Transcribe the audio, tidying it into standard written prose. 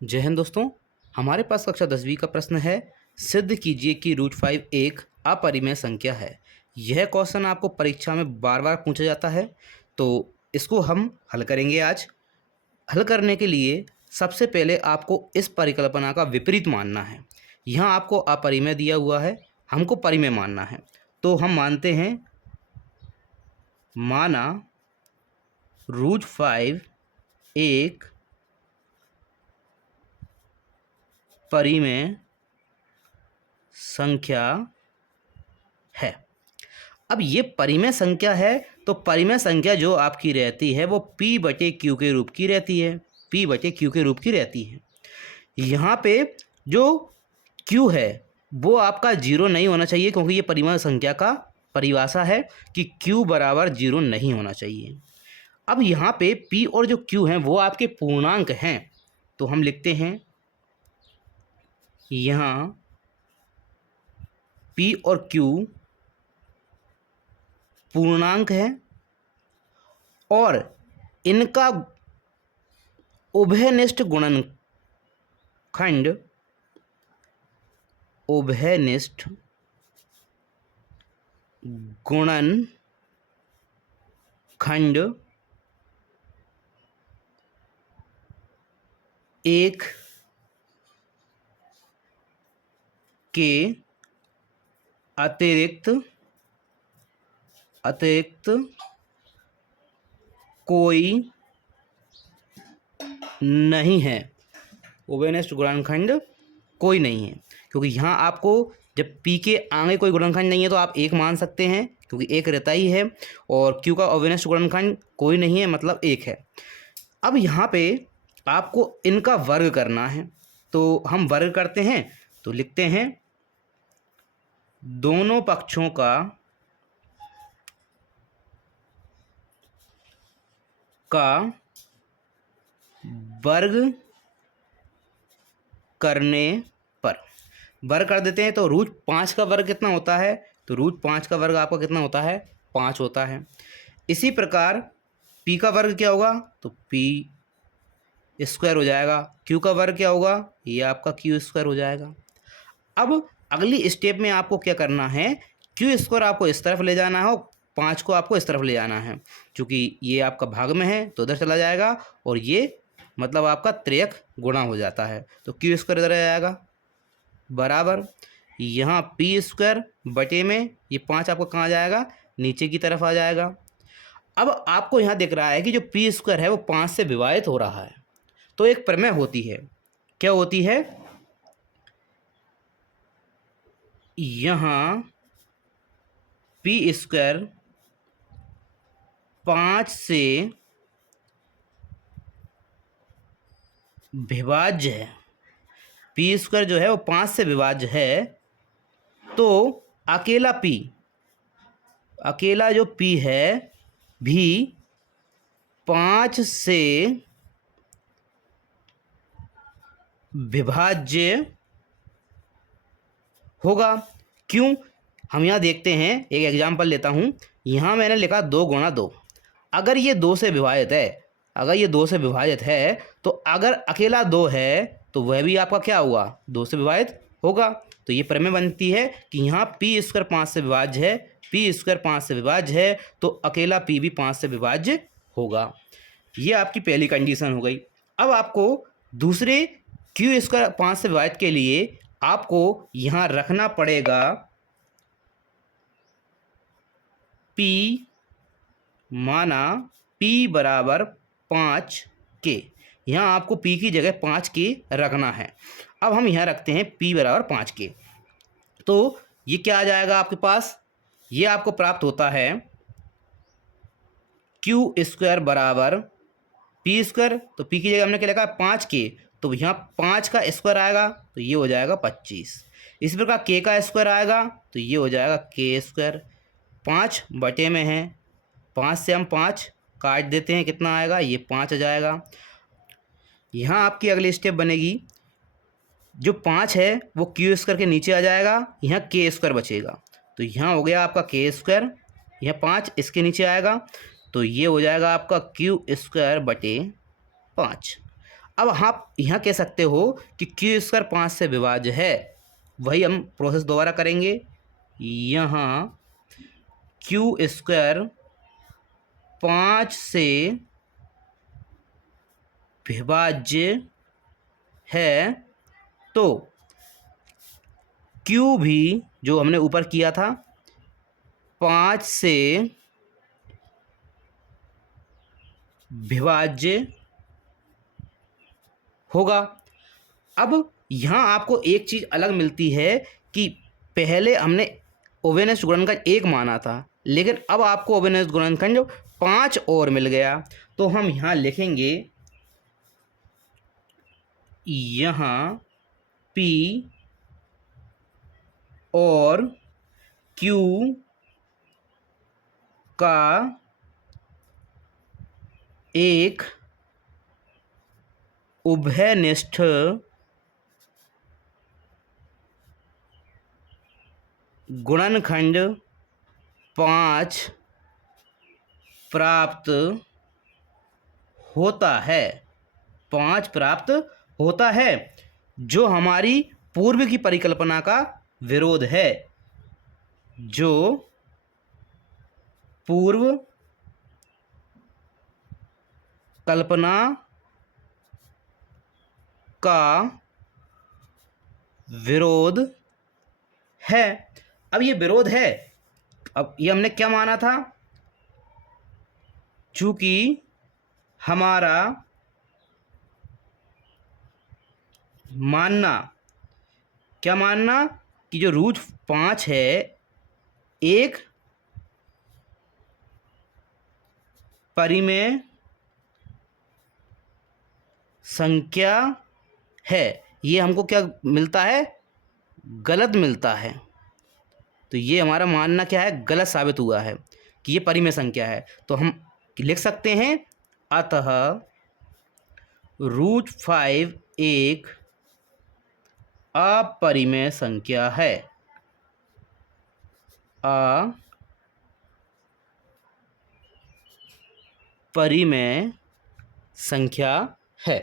जय हिंद दोस्तों। हमारे पास कक्षा 10वीं का प्रश्न है। सिद्ध कीजिए कि √5 एक अपरिमेय संख्या है। यह क्वेश्चन आपको परीक्षा में बार बार पूछा जाता है, तो इसको हम हल करेंगे आज। हल करने के लिए सबसे पहले आपको इस परिकल्पना का विपरीत मानना है। यहाँ आपको अपरिमेय दिया हुआ है, हमको परिमेय मानना है। तो हम मानते हैं, माना √5 एक परिमेय संख्या है। अब ये परिमेय संख्या है, तो परिमेय संख्या जो आपकी रहती है वो P/Q के रूप की रहती है। P/Q के रूप की रहती है। यहाँ पे जो Q है वो आपका 0 नहीं होना चाहिए, क्योंकि ये परिमेय संख्या का परिभाषा है कि Q बराबर 0 नहीं होना चाहिए। अब यहाँ पे P और जो Q हैं वो आपके पूर्णांक हैं, तो हम लिखते हैं यहाँ P और Q पूर्णांक है और इनका उभयनिष्ठ गुणनखंड एक के अतिरिक्त कोई नहीं है। उभयनिष्ठ गुणनखंड कोई नहीं है, क्योंकि यहाँ आपको जब P के आगे कोई गुणनखंड नहीं है तो आप एक मान सकते हैं, क्योंकि एक रहता ही है, और Q का उभयनिष्ठ गुणनखंड कोई नहीं है, मतलब एक है। अब यहाँ पे आपको इनका वर्ग करना है, तो हम वर्ग करते हैं, तो लिखते हैं दोनों पक्षों का वर्ग करने पर वर्ग कर देते हैं। तो √5 का वर्ग कितना होता है? तो √5 का वर्ग आपका कितना होता है? 5 होता है। इसी प्रकार P का वर्ग क्या होगा? तो P² हो जाएगा। Q का वर्ग क्या होगा? ये आपका Q² हो जाएगा। अब अगली स्टेप में आपको क्या करना है? Q² आपको इस तरफ ले जाना है और 5 को आपको इस तरफ ले जाना है। चूँकि ये आपका भाग में है तो उधर चला जाएगा, और ये मतलब आपका त्रियक गुणा हो जाता है, तो Q² इधर आ जाएगा बराबर यहाँ P² बटे में ये 5 आपको कहाँ जाएगा? नीचे की तरफ आ जाएगा। अब आपको यहाँ दिख रहा है कि जो P² है वो 5 से विभाजित हो रहा है, तो एक प्रमेय होती है। क्या होती है? यहाँ P² 5 से विभाज्य है। P² जो है वो 5 से विभाज्य है, तो अकेला जो P है भी 5 से विभाज्य होगा। क्यों? हम यहाँ देखते हैं, एक एग्जाम्पल लेता हूँ। यहाँ मैंने लिखा 2 × 2। अगर ये 2 से विभाजित है, तो अगर अकेला 2 है तो वह भी आपका क्या हुआ? 2 से विभाजित होगा। तो ये प्रमेय बनती है कि यहाँ P² 5 से विभाज्य है, P² 5 से विभाज्य है, तो अकेला P भी 5 से विभाज्य होगा। ये आपकी पहली कंडीशन हो गई। अब आपको दूसरे Q² 5 से विभाजित के लिए आपको यहाँ रखना पड़ेगा P, माना P बराबर 5K। यहाँ आपको P की जगह 5K रखना है। अब हम यहाँ रखते हैं P बराबर 5K, तो ये क्या आ जाएगा आपके पास? ये आपको प्राप्त होता है Q² बराबर P², तो P की जगह हमने क्या लिखा? 5K, तो यहाँ 5 का स्क्वायर आएगा तो ये हो जाएगा 25। इसी प्रकार K का स्क्वायर आएगा तो ये हो जाएगा K²। 5 बटे में है, 5 से हम 5 काट देते हैं, कितना आएगा? ये 5 आ जाएगा। यहाँ आपकी अगली स्टेप बनेगी, जो 5 है वो Q² के नीचे आ जाएगा, यहाँ K² बचेगा, तो यहाँ हो गया आपका K², यहाँ 5 इसके नीचे आएगा, तो ये हो जाएगा आपका Q² बटे 5। अब आप यहाँ कह सकते हो कि क्यू स्क्वायर 5 से विभाज्य है। वही हम प्रोसेस दोबारा करेंगे। यहाँ क्यू स्क्वायर 5 से विभाज्य है तो क्यू भी जो हमने ऊपर किया था 5 से विभाज्य होगा। अब यहाँ आपको एक चीज़ अलग मिलती है कि पहले हमने ओवेनस्ट गुणनखंड 1 माना था, लेकिन अब आपको ओवेनस्ट गुणनखंड 5 और मिल गया। तो हम यहाँ लिखेंगे, यहाँ P और Q का एक उभयनिष्ठ गुणनखंड 5 प्राप्त होता है। 5 प्राप्त होता है, जो हमारी पूर्व की परिकल्पना का विरोध है। जो पूर्व कल्पना का विरोध है। अब ये विरोध है, अब ये हमने क्या माना था? चूंकि हमारा मानना, क्या मानना कि जो रूट 5 है एक परिमेय संख्या है, ये हमको क्या मिलता है? गलत मिलता है। तो ये हमारा मानना क्या है? गलत साबित हुआ है कि ये परिमेय संख्या है। तो हम लिख सकते हैं, अतः रूट 5 एक अपरिमेय संख्या है। अपरिमेय संख्या है।